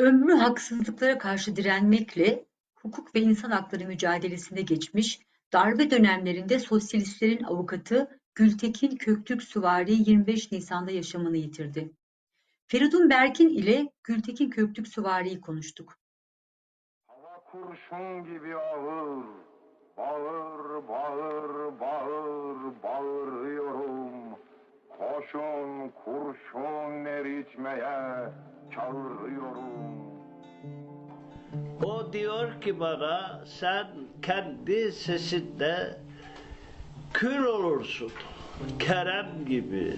Ömrü haksızlıklara karşı direnmekle hukuk ve insan hakları mücadelesine geçmiş, darbe dönemlerinde sosyalistlerin avukatı Gültekin Köktürk Süvari 25 Nisan'da yaşamını yitirdi. Feridun Berkin ile Gültekin Köktürk Süvari'yi konuştuk. Hava kurşun gibi ağır, bağır, bağır, bağır, bağırıyorum. Koşun kurşun eritmeye çağırıyorum. O diyor ki bana sen kendi sesinde kül olursun. Kerem gibi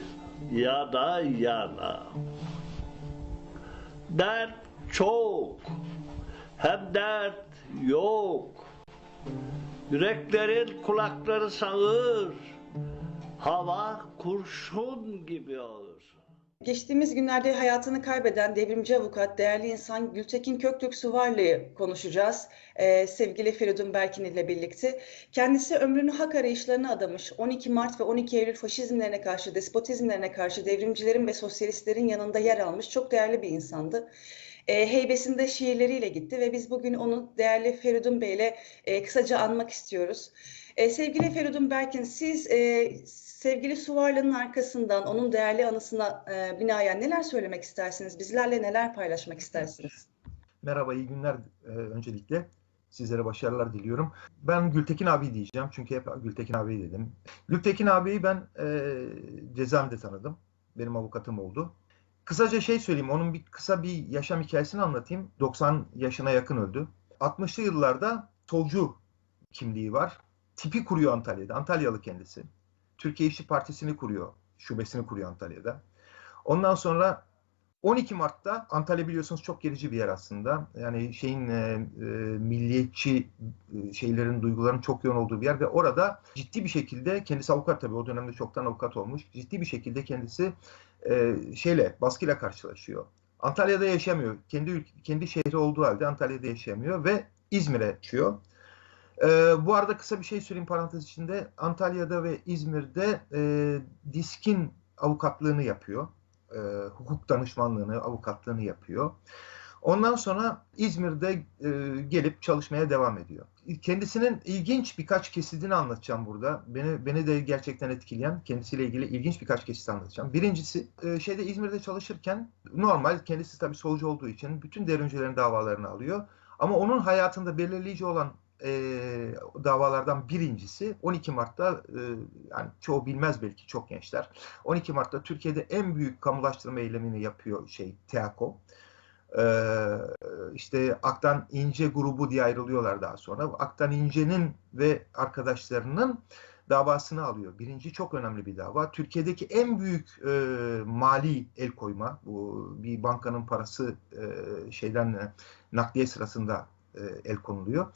yana yana. Dert çok. Hem dert yok. Yüreklerin kulakları sağır. Hava kurşun gibi ağır. Geçtiğimiz günlerde hayatını kaybeden devrimci avukat, değerli insan Gültekin Köktürk Suvarlı'yı konuşacağız. Ee, sevgili Feridun Berkin ile birlikte. Kendisi ömrünü hak arayışlarına adamış. 12 Mart ve 12 Eylül faşizmlerine karşı, despotizmlerine karşı devrimcilerin ve sosyalistlerin yanında yer almış çok değerli bir insandı. E, heybesinde şiirleriyle gitti ve biz bugün onu değerli Feridun Bey ile e, kısaca anmak istiyoruz. E, sevgili Feridun Berkin, siz e, sevgili Suvarlı'nın arkasından onun değerli anısına e, binaen neler söylemek istersiniz? Bizlerle neler paylaşmak istersiniz? Merhaba, iyi günler e, öncelikle. Sizlere başarılar diliyorum. Ben Gültekin abi diyeceğim çünkü hep Gültekin abi dedim. Gültekin abiyi ben e, cezaevinde tanıdım. Benim avukatım oldu. Kısaca şey söyleyeyim, onun bir kısa bir yaşam hikayesini anlatayım. 90 yaşına yakın öldü. 60'lı yıllarda solcu kimliği var. Tipi kuruyor Antalya'da. Antalyalı kendisi. Türkiye İşçi Partisi'ni kuruyor. Şubesini kuruyor Antalya'da. Ondan sonra 12 Mart'ta Antalya biliyorsunuz çok gerici bir yer aslında. Yani şeyin e, e, milliyetçi e, şeylerin, duyguların çok yoğun olduğu bir yer ve orada ciddi bir şekilde kendisi avukat tabii o dönemde çoktan avukat olmuş. Ciddi bir şekilde kendisi e, şeyle baskıyla karşılaşıyor. Antalya'da yaşamıyor. Kendi ülke, kendi şehri olduğu halde Antalya'da yaşamıyor ve İzmir'e çıkıyor. E, bu arada kısa bir şey söyleyeyim parantez içinde. Antalya'da ve İzmir'de e, diskin avukatlığını yapıyor e, hukuk danışmanlığını, avukatlığını yapıyor. Ondan sonra İzmir'de e, gelip çalışmaya devam ediyor. Kendisinin ilginç birkaç kesidini anlatacağım burada. Beni beni de gerçekten etkileyen, kendisiyle ilgili ilginç birkaç kesit anlatacağım. Birincisi e, şeyde İzmir'de çalışırken normal kendisi tabii solcu olduğu için bütün devrimcilerin davalarını alıyor. Ama onun hayatında belirleyici olan e, davalardan birincisi 12 Mart'ta e, yani çoğu bilmez belki çok gençler. 12 Mart'ta Türkiye'de en büyük kamulaştırma eylemini yapıyor şey TEAKO. Ee, işte Aktan İnce grubu diye ayrılıyorlar daha sonra. Aktan İnce'nin ve arkadaşlarının davasını alıyor. Birinci çok önemli bir dava. Türkiye'deki en büyük e, mali el koyma, bu bir bankanın parası e, şeyden e, nakliye sırasında e, el konuluyor.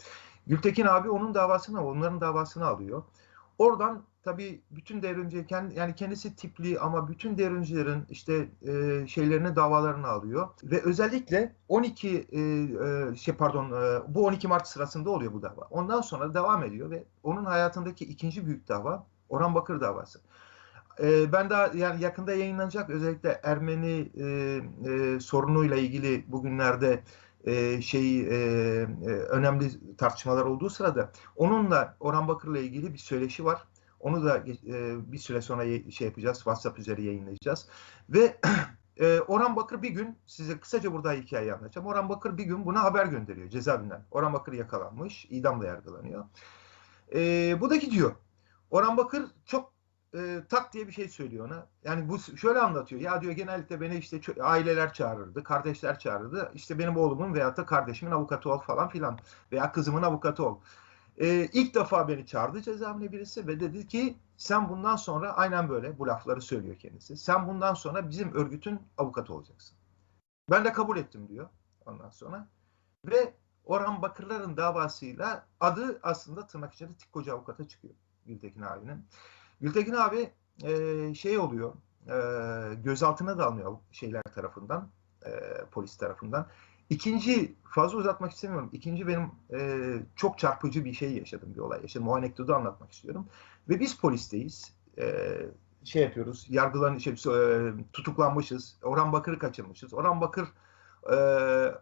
Gültekin abi onun davasını, onların davasını alıyor. Oradan tabii bütün devrimci yani kendisi tipli ama bütün devrimcilerin işte e, şeylerini davalarını alıyor ve özellikle 12 e, e, şey pardon e, bu 12 Mart sırasında oluyor bu dava. Ondan sonra devam ediyor ve onun hayatındaki ikinci büyük dava Orhan Bakır davası. E, ben daha yani yakında yayınlanacak özellikle Ermeni e, e, sorunuyla ilgili bugünlerde e, şey e, önemli tartışmalar olduğu sırada onunla Orhan Bakır'la ilgili bir söyleşi var. Onu da e, bir süre sonra şey yapacağız, WhatsApp üzeri yayınlayacağız. Ve e, Orhan Bakır bir gün, size kısaca burada hikayeyi anlatacağım. Orhan Bakır bir gün buna haber gönderiyor cezaevinden. Orhan Bakır yakalanmış, idamla yargılanıyor. E, bu da gidiyor. Orhan Bakır çok e, tak diye bir şey söylüyor ona. Yani bu şöyle anlatıyor. Ya diyor genellikle beni işte aileler çağırırdı, kardeşler çağırırdı. İşte benim oğlumun veyahut da kardeşimin avukatı ol falan filan. Veya kızımın avukatı ol. Ee, ilk defa beni çağırdı cezaevine birisi ve dedi ki sen bundan sonra aynen böyle bu lafları söylüyor kendisi. Sen bundan sonra bizim örgütün avukatı olacaksın. Ben de kabul ettim diyor ondan sonra. Ve Orhan Bakırlar'ın davasıyla adı aslında tırnak içinde Tikkocu avukata çıkıyor Gültekin abinin. Gültekin abi e, şey oluyor, e, gözaltına da alınıyor şeyler tarafından, e, polis tarafından. İkinci, fazla uzatmak istemiyorum. İkinci benim e, çok çarpıcı bir şey yaşadım, bir olay yaşadım. O anekdotu anlatmak istiyorum. Ve biz polisteyiz. E, şey yapıyoruz, yargılan, şey, e, tutuklanmışız. Orhan Bakır'ı kaçırmışız. Orhan Bakır e,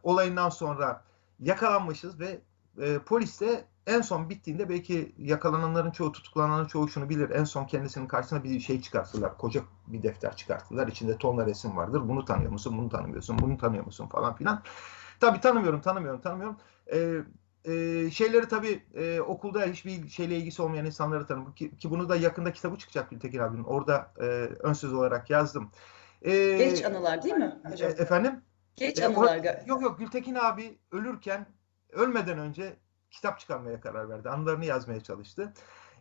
olayından sonra yakalanmışız ve e, polis de en son bittiğinde belki yakalananların çoğu, tutuklananların çoğu şunu bilir. En son kendisinin karşısına bir şey çıkarttılar. Koca bir defter çıkarttılar. İçinde tonla resim vardır. Bunu tanıyor musun? Bunu tanımıyorsun. Bunu tanıyor musun? Falan filan. Tabii tanımıyorum, tanımıyorum, tanımıyorum. Ee, e, şeyleri tabii e, okulda hiçbir şeyle ilgisi olmayan insanları tanıyorum. Ki, ki bunu da yakında kitabı çıkacak Gültekin abinin. Orada e, ön söz olarak yazdım. Ee, Geç anılar değil mi e, hocam? efendim? Geç E, anılar. or- ga- Yok yok Gültekin abi ölürken ölmeden önce kitap çıkarmaya karar verdi. Anılarını yazmaya çalıştı.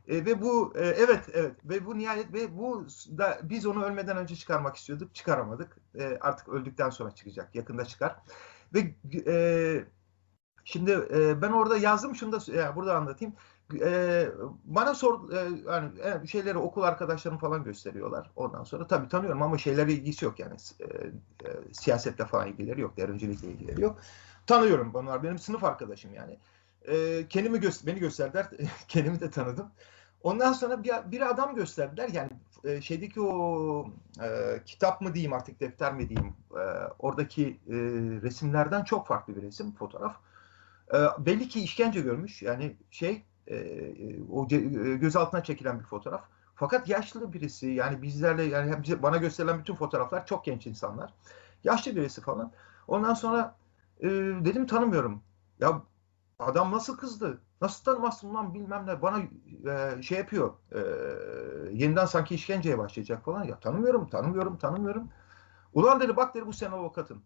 E, ve bu e, evet evet ve bu nihayet ve bu da biz onu ölmeden önce çıkarmak istiyorduk. Çıkaramadık. E, artık öldükten sonra çıkacak. Yakında çıkar. Ve e, şimdi e, ben orada yazdım şunu da yani burada anlatayım. E, bana sor e, yani e, şeyleri okul arkadaşlarım falan gösteriyorlar. Ondan sonra tabii tanıyorum ama şeylerle ilgisi yok yani e, e, siyasetle falan ilgileri yok, dericilikle ilgileri yok. Tanıyorum bunlar benim sınıf arkadaşım yani. E, kendimi gö- beni gösterdiler, kendimi de tanıdım. Ondan sonra bir, bir adam gösterdiler yani e, şeydeki o e, kitap mı diyeyim artık defter mi diyeyim e, oradaki e, resimlerden çok farklı bir resim, fotoğraf. E, belli ki işkence görmüş yani şey e, o ce- gözaltına çekilen bir fotoğraf. Fakat yaşlı birisi yani bizlerle yani bize, bana gösterilen bütün fotoğraflar çok genç insanlar. Yaşlı birisi falan. Ondan sonra e, dedim tanımıyorum. Ya adam nasıl kızdı? Nasıl tanımazsın lan bilmem ne. Bana e, şey yapıyor. E, yeniden sanki işkenceye başlayacak falan. Ya tanımıyorum, tanımıyorum, tanımıyorum. Ulan dedi bak dedi bu senin avukatın.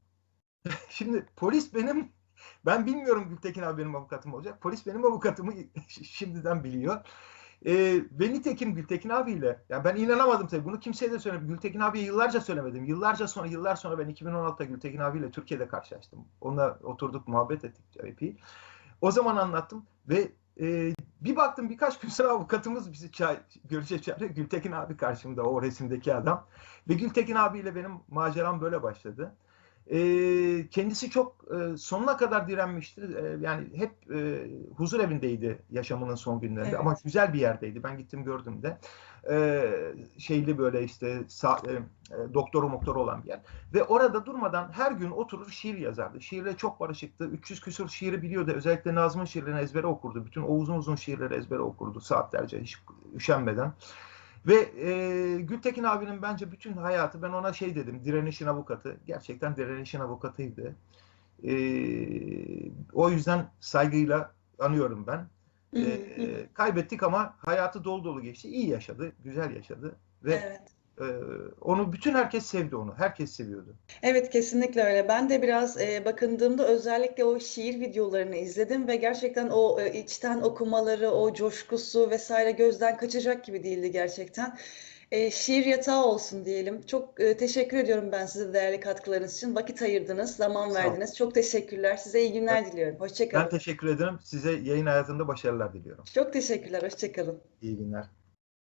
Şimdi polis benim ben bilmiyorum Gültekin abi benim avukatım olacak. Polis benim avukatımı şimdiden biliyor. Ee, ve nitekim Gültekin abiyle, yani ben inanamadım tabii bunu kimseye de söylemedim. Gültekin abiye yıllarca söylemedim. Yıllarca sonra, yıllar sonra ben 2016'da Gültekin abiyle Türkiye'de karşılaştım. Onunla oturduk, muhabbet ettik epey. O zaman anlattım ve e, bir baktım birkaç gün sonra avukatımız bizi çağır, görüşe çağırıyor. Gültekin abi karşımda o resimdeki adam. Ve Gültekin abiyle benim maceram böyle başladı. E, kendisi çok e, sonuna kadar direnmiştir. E, yani hep e, huzur evindeydi yaşamının son günlerinde Evet. ama güzel bir yerdeydi. Ben gittim gördüm de. E, şeyli böyle işte sağ, e, e, doktoru moktoru olan bir yer. Ve orada durmadan her gün oturur şiir yazardı. Şiirle çok barışıktı. 300 küsur şiiri biliyordu. Özellikle Nazım'ın şiirlerini ezbere okurdu. Bütün o uzun uzun şiirleri ezbere okurdu saatlerce hiç üşenmeden. Ve e, Gültekin abinin bence bütün hayatı ben ona şey dedim direnişin avukatı. Gerçekten direnişin avukatıydı. E, o yüzden saygıyla anıyorum ben. E, kaybettik ama hayatı dolu dolu geçti. İyi yaşadı, güzel yaşadı ve Evet. Onu bütün herkes sevdi onu. Herkes seviyordu. Evet kesinlikle öyle. Ben de biraz e, bakındığımda özellikle o şiir videolarını izledim ve gerçekten o e, içten okumaları, o coşkusu vesaire gözden kaçacak gibi değildi gerçekten. E, şiir yatağı olsun diyelim. Çok e, teşekkür ediyorum ben size değerli katkılarınız için. Vakit ayırdınız, zaman verdiniz. Çok teşekkürler. Size iyi günler diliyorum. Hoşça Ben teşekkür ederim. Size yayın hayatında başarılar diliyorum. Çok teşekkürler. Hoşça kalın. İyi günler.